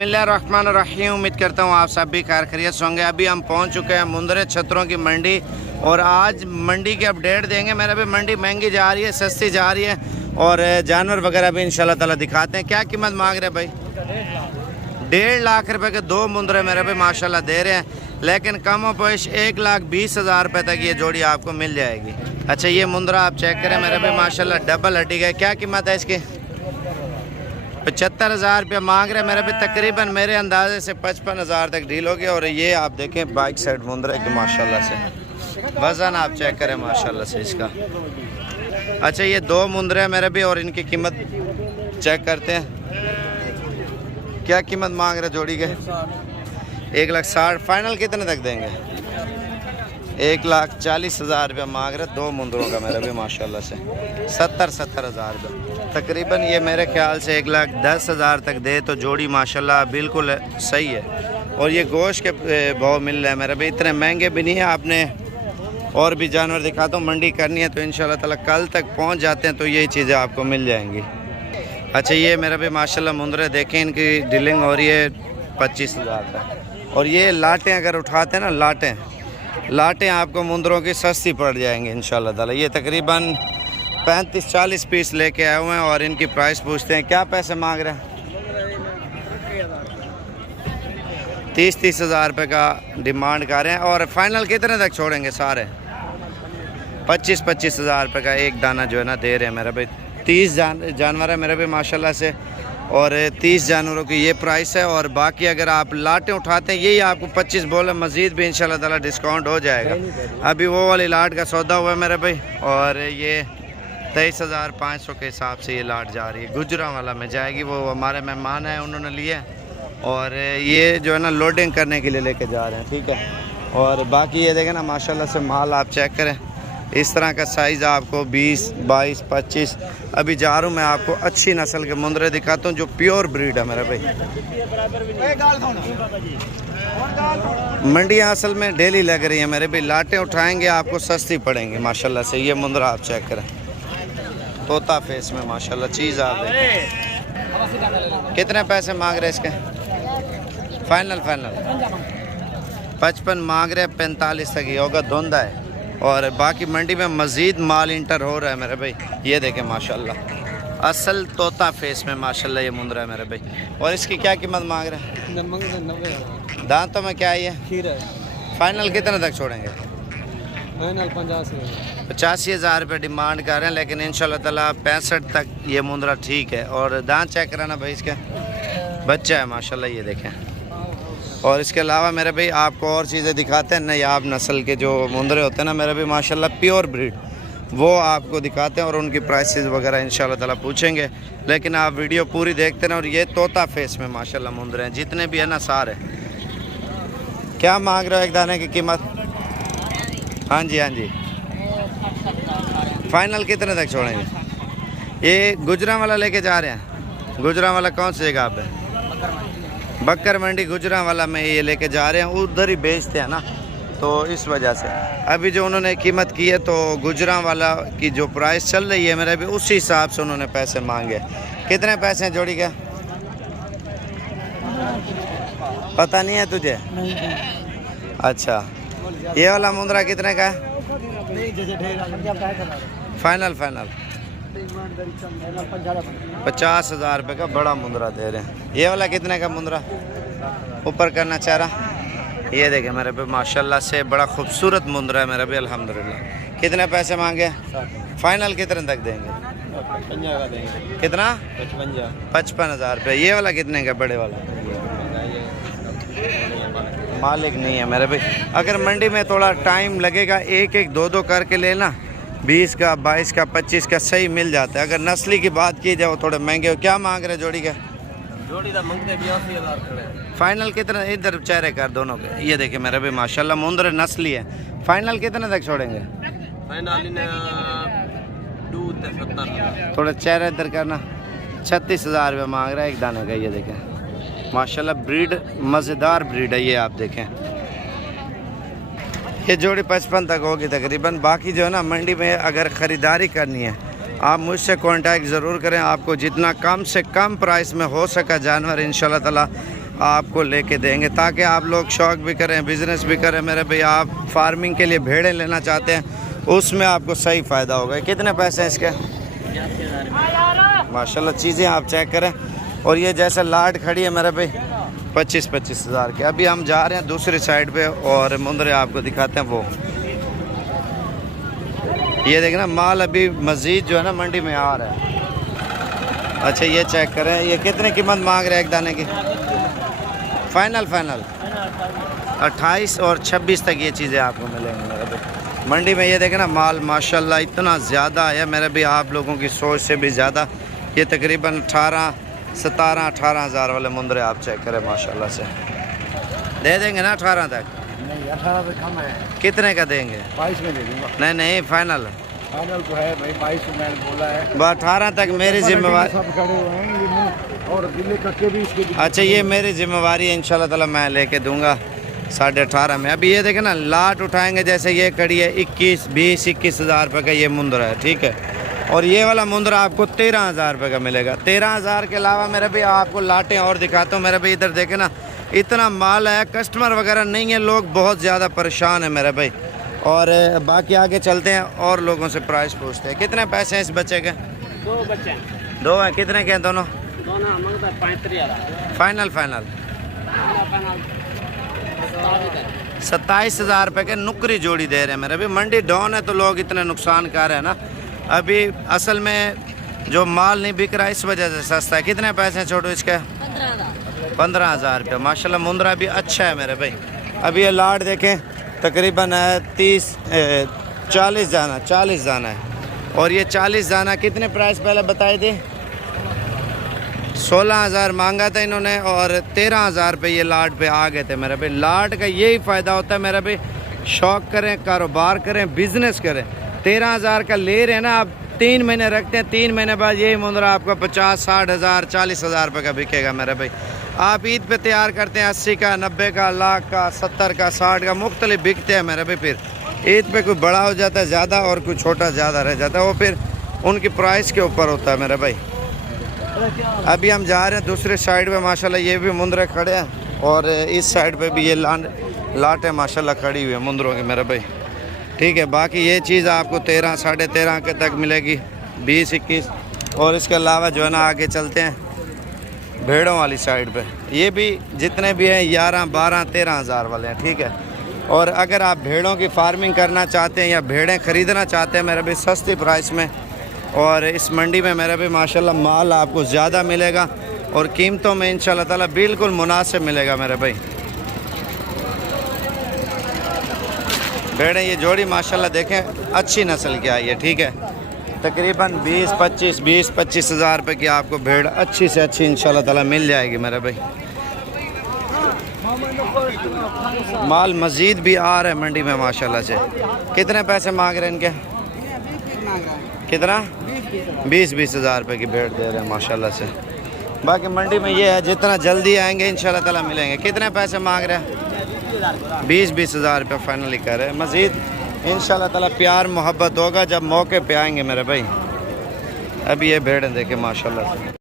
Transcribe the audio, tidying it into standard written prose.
बिस्मिल्लाहिर्रहमानिर्रहीम। उम्मीद करता हूँ आप सब भी खैर खैरियत से होंगे। अभी हम पहुँच चुके हैं मुंदरे छतरों की मंडी और आज मंडी की अपडेट देंगे। मेरा भी मंडी महंगी जा रही है, सस्ती जा रही है और जानवर वगैरह भी इंशाल्लाह ताला दिखाते हैं। क्या कीमत मांग रहे हैं भाई? 1.5 लाख रुपए के 2 मुंदरे मेरे भी माशाल्लाह दे रहे हैं, लेकिन कम व पेश 1,20,000 रुपये तक ये जोड़ी आपको मिल जाएगी। अच्छा, ये मुंदरा आप चेक करें मेरे भी माशाल्लाह डबल हड्डी का। क्या कीमत है इसकी? 75,000 रुपये मांग रहे हैं मेरे भी। तकरीबन मेरे अंदाजे से 55,000 तक डील होगी। और ये आप देखें बाइक साइड मुंदरा की माशाल्लाह से वज़न आप चेक करें माशाल्लाह से इसका। अच्छा, ये 2 मुंदरे हैं मेरे भी और इनकी कीमत चेक करते हैं। क्या कीमत मांग रहे जोड़ी के? 1,60,000। फाइनल कितने तक देंगे? 1,40,000 रुपये मांग रहे 2 मुंदरों का मेरे भी माशाल्लाह से। 70,000 रुपये तकरीबन। ये मेरे ख्याल से 1,10,000 तक दे तो जोड़ी माशाल्लाह बिल्कुल सही है। और ये गोश्त के भाव मिल रहे हैं मेरे भी, इतने महंगे भी नहीं है। आपने और भी जानवर दिखाता हूँ, मंडी करनी है तो इंशाल्लाह ताला कल तक पहुँच जाते हैं तो यही चीज़ें आपको मिल जाएंगी। अच्छा, ये मेरा भी माशाल्लाह मुंदरे देखें, इनकी डीलिंग हो रही है 25,000 तक। और ये लाटें अगर उठाते हैं ना, लाटें आपको मुंदरों की सस्ती पड़ जाएंगी इंशाल्लाह ताला। ये तकरीबन 35-40 पीस लेके आए हुए हैं और इनकी प्राइस पूछते हैं। क्या पैसे मांग रहे हैं? 30,000 रुपये का डिमांड कर रहे हैं। और फाइनल कितने तक छोड़ेंगे? सारे 25,000 रुपये का एक दाना जो है ना दे रहे हैं मेरा भाई। 30 जानवर है मेरे भी माशाल्लाह से और 30 जानवरों की ये प्राइस है। और बाकी अगर आप लाटें उठाते हैं यही आपको 25 बोले, मज़ीद भी इंशाल्लाह ताला डिस्काउंट हो जाएगा। अभी वो वाली लाट का सौदा हुआ है मेरे भाई और ये 23,500 के हिसाब से ये लाट जा रही है। गुजरांवाला में जाएगी, वो हमारे मेहमान हैं उन्होंने लिए और ये जो है ना लोडिंग करने के लिए लेके जा रहे हैं, ठीक है। और बाकी ये देखें ना माशाल्लाह से माल आप चेक करें, इस तरह का साइज़ आपको 20, 22, 25। अभी जा रहा हूँ मैं आपको अच्छी नस्ल के मुंदरे दिखाता हूँ जो प्योर ब्रीड है मेरा भाई। मंडियाँ असल में डेली लग रही है मेरे भाई। लाटें उठाएंगे आपको सस्ती पड़ेंगी माशाल्लाह से। ये मुंदरा आप चेक करें, तोता फेस में माशाल्लाह चीज़ आप देखें। कितने पैसे मांग रहे इसके? फाइनल 55 मांग रहे हैं, 45 तक ही होगा, धुंधा है। और बाकी मंडी में मज़ीद माल इंटर हो रहा है मेरे भाई। ये देखें माशाल्लाह असल तोता फेस में माशाल्लाह ये मुंदरा है मेरे भाई। और इसकी क्या कीमत मांग रहे हैं? दांतों में क्या है ये? फाइनल कितने तक छोड़ेंगे? फाइनल 85,000 रुपये डिमांड कर रहे हैं, लेकिन इंशाल्लाह ताला 65 तक ये मुंदरा ठीक है। और दांत चेक कराना भाई, इसका बच्चा है माशाल्लाह, ये देखें। और इसके अलावा मेरे भाई आपको और चीज़ें दिखाते हैं। नायाब नस्ल के जो मुंदरे होते हैं ना मेरे भाई माशाल्लाह प्योर ब्रीड, वो आपको दिखाते हैं और उनकी प्राइसेस वगैरह इंशाल्लाह ताला पूछेंगे। लेकिन आप वीडियो पूरी देखते हैं। और ये तोता फेस में माशाल्लाह मुंदरे हैं जितने भी है ना सारे। क्या मांग रहे हो एक दाने की कीमत? हाँ जी, हाँ जी। फाइनल कितने तक छोड़ेंगे? ये गुजरांवाला लेके जा रहे हैं। गुजरांवाला कौन सी जगह पे? बक्कर मंडी गुजरांवाला में ये लेके जा रहे हैं। उधर ही बेचते हैं ना, तो इस वजह से अभी जो उन्होंने कीमत की है तो गुजरांवाला की जो प्राइस चल रही है मेरे भी उसी हिसाब से उन्होंने पैसे मांगे। कितने पैसे हैं जोड़ी के? पता नहीं है तुझे? अच्छा, ये वाला मुंदरा कितने का है? फाइनल 50,000 रुपये का बड़ा मुंदरा दे रहे हैं। ये वाला कितने का मुंदरा? ऊपर करना चाह रहा। ये देखें मेरे पे माशाल्लाह से बड़ा खूबसूरत मुंदरा है मेरा भी अल्हम्दुलिल्लाह। कितने पैसे मांगे? फाइनल कितने तक देंगे? कितना? 55,000 रुपये। ये वाला कितने का बड़े वाला? मालिक नहीं है मेरे भाई। अगर मंडी में थोड़ा टाइम लगेगा, एक 2 करके लेना, 20 का, 22 का, 25 का सही मिल जाता है। अगर नस्ली की बात की जाए थोड़े महंगे हो। क्या मांग रहे जोड़ी का? जोड़ी का मांगते 82,000। फाइनल कितने? इधर चेहरे कर दोनों के। ये देखे मेरे भाई माशाल्लाह मुंदरे नस्ली है। फाइनल कितने तक छोड़ेंगे? थोड़ा चेहरा इधर करना। 36,000 रुपये मांग रहा है एक दाने का। ये देखें माशाल्लाह ब्रीड मज़ेदार ब्रीड है। ये आप देखें ये जोड़ी 55 तक होगी तकरीबन। बाकी जो है ना मंडी में अगर ख़रीदारी करनी है आप मुझसे कांटेक्ट ज़रूर करें। आपको जितना कम से कम प्राइस में हो सका जानवर इंशाल्लाह ताला आपको लेके देंगे, ताकि आप लोग शौक भी करें, बिज़नेस भी करें मेरे भाई। आप फार्मिंग के लिए भेड़ें लेना चाहते हैं, उसमें आपको सही फ़ायदा होगा। कितने पैसे हैं इसके? माशाल्लाह, चीज़ें आप चेक करें। और ये जैसे लाट खड़ी है मेरे भाई 25-25 हज़ार के। अभी हम जा रहे हैं दूसरी साइड पे और मुंदरे आपको दिखाते हैं वो। ये देखना माल अभी मज़ीद जो है ना मंडी में आ रहा है। अच्छा, ये चेक करें, ये कितने कीमत मांग रहे हैं एक दाने की? फाइनल 28 और 26 तक ये चीज़ें आपको मिलेंगी मेरे भाई मंडी में। ये देखें ना माल माशाल्लाह इतना ज़्यादा है मेरे भी, आप लोगों की सोच से भी ज़्यादा। ये तकरीबन 17-18 हज़ार वाले मुंदरे आप चेक करें माशाल्लाह से। दे देंगे ना 18 तक? नहीं, 18 से कम है। कितने का देंगे? 22 में दे दूँगा। नहीं, फाइनल तो है भाई, 22 मैंने बोला है। 18 तक मेरी जिम्मेवारी। सब खड़े हुए हैं और गिले कट्टे भी इसके। अच्छा, ये मेरी जिम्मेवारी है, इंशाल्लाह ताला मैं लेके दूंगा 18.5 में। अभी ये देखें ना लाट उठाएंगे, जैसे ये कड़ी है 21 हज़ार रुपये का ये मुंदरा है, ठीक है। और ये वाला मुंदरा आपको 13 हज़ार रुपये का मिलेगा। 13 हज़ार के अलावा मेरे भाई आपको लाटें और दिखाता हूँ मेरे भाई। इधर देखें ना इतना माल है, कस्टमर वगैरह नहीं है, लोग बहुत ज़्यादा परेशान है मेरे भाई। और बाकी आगे चलते हैं और लोगों से प्राइस पूछते हैं। कितने पैसे हैं इस बच्चे के? 2 बच्चे हैं। 2 हैं। कितने के हैं दोनों? दोनों मंगता 35,000। फाइनल 27 हज़ार रुपये के नुकरी जोड़ी दे रहे हैं मेरे। अभी मंडी डाउन है तो लोग इतने नुकसान कर रहे हैं ना। अभी असल में जो माल नहीं बिक रहा इस वजह से सस्ता है। कितने पैसे हैं छोटू इसके? 15 हज़ार रुपये। माशाल्लाह मुंदरा भी अच्छा है मेरे भाई। अभी ये लाट देखें तकरीबन है 40 दाना है। और ये 40 दाना कितने प्राइस पहले बताए थे? 16 हज़ार मांगा था इन्होंने और 13 हज़ार रुपये ये लाट पे आ गए थे मेरे भाई। लाट का यही फ़ायदा होता है मेरे भाई, शौक़ करें, कारोबार करें, बिज़नेस करें। 13 हज़ार का ले रहे हैं ना, आप 3 महीने रखते हैं, 3 महीने बाद यही मुंदरा आपका 50-60 हज़ार 40 हज़ार रुपये का बिकेगा मेरे भाई। आप ईद पे तैयार करते हैं 80 का, 90 का, लाख का, 70 का, 60 का, मुख्तलिफ बिकते हैं मेरे भाई। फिर ईद पे कोई बड़ा हो जाता है ज़्यादा और कोई छोटा ज़्यादा रह जाता है, वो फिर उनकी प्राइस के ऊपर होता है मेरे भाई। अभी हम जा रहे हैं दूसरे साइड पे। माशाल्लाह ये भी मुंदरे खड़े हैं और इस साइड पे भी ये लाटें माशाल्लाह खड़ी हुई है मुंदरों की मेरे भाई, ठीक है। बाकी ये चीज़ आपको 13, 13.5 के तक मिलेगी, 20-21। और इसके अलावा जो है ना आगे चलते हैं भेड़ों वाली साइड पे। ये भी जितने भी हैं 11, 12, 13 हज़ार वाले हैं, ठीक है। और अगर आप भेड़ों की फार्मिंग करना चाहते हैं या भेड़ें ख़रीदना चाहते हैं मेरे भाई सस्ती प्राइस में, और इस मंडी में मेरे भाई माशाल्लाह माल आपको ज़्यादा मिलेगा और कीमतों में इंशाल्लाह ताला बिल्कुल मुनासिब मिलेगा मेरे भाई। भेड़ें ये जोड़ी माशाल्लाह देखें अच्छी नस्ल की आई है, ठीक है। तकरीबन 20-25 हज़ार रुपये की आपको भेड़ अच्छी से अच्छी इंशाल्लाह ताला मिल जाएगी मेरे भाई। माल मज़ीद भी आ रहा है मंडी में माशाल्लाह से। कितने पैसे मांग रहे हैं इनके? कितना? 20 हज़ार रुपये की भेड़ दे रहे हैं माशाल्लाह से। बाकी मंडी में ये है जितना जल्दी आएंगे इंशाल्लाह ताला मिलेंगे। कितने पैसे मांग रहे हैं? 20 हज़ार रुपये फाइनली कर रहे हैं। मज़ीद इंशाल्लाह ताला प्यार मोहब्बत होगा जब मौके पे आएंगे मेरे भाई। अभी ये भेड़ें देखें माशाल्लाह से।